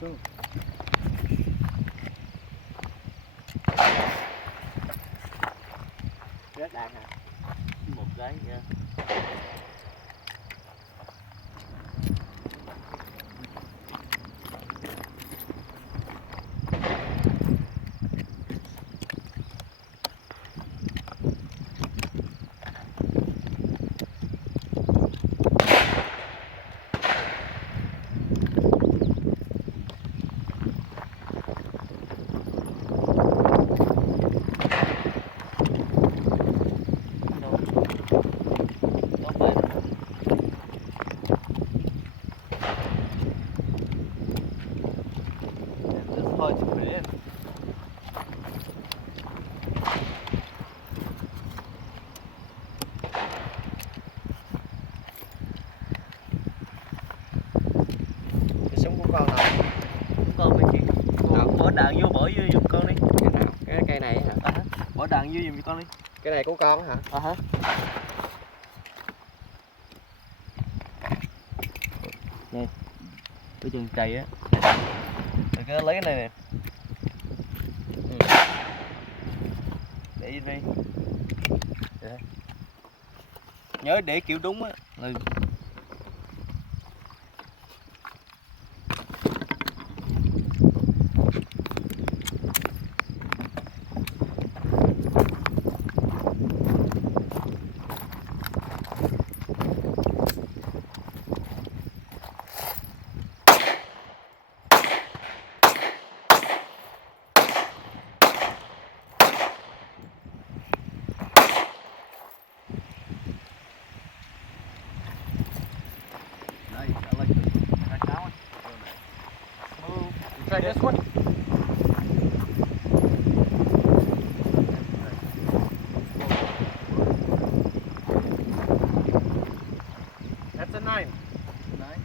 too. Rất ăn hả? Một cái nha. Hard to put it in. Cái súng của con nào? Con bên kia. Bỏ đạn vô, bỏ vô giùm con đi. Cái nào? Cái cây này hả? Bỏ đạn vô giùm con đi. Cái này của con hả? Hả? Nè, cái chân cây á. Rồi cái lấy cái này nè. Để đi. Để. Nhớ để kiểu đúng á là nice. I like this one. Like that one? Smooth. You try this one? That's a 9. Nice.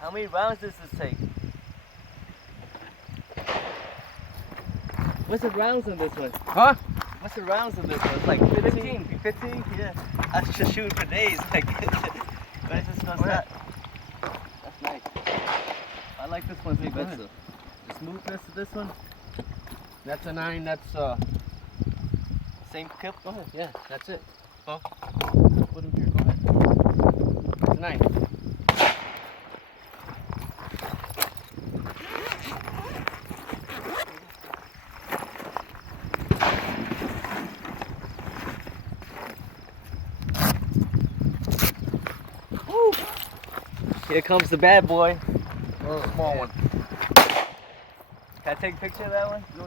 How many rounds does this take? What's the rounds on this one? Huh? What's the rounds on this one? It's like 15. 15? Yeah. I should shoot for days. Like, what is this one? That? That's nice. I like this one too. Go ahead. Better. The smoothness of this one. That's a 9. That's Same clip. Go ahead. Yeah, that's it. Oh. Put him here. Go ahead. It's a 9. Here comes the bad boy. Oh, small one. Can I take a picture of that one? Oh.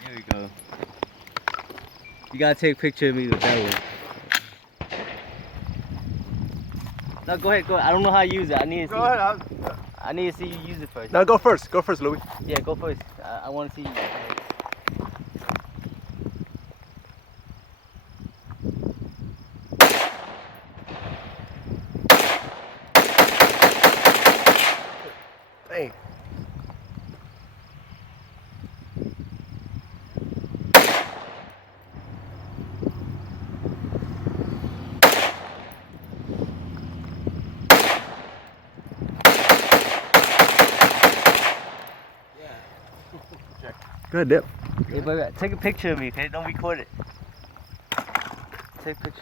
Here we go. You gotta take a picture of me with that one. No, go ahead, go ahead. I don't know how to use it. I need to see. Go ahead. I need to see you use it first. No, go first. Go first, Louis. Yeah, go first. I want to see you. Hey. Yeah. Check. Go ahead, dip. Hey, but take a picture of me, okay? Don't record it. Take a picture.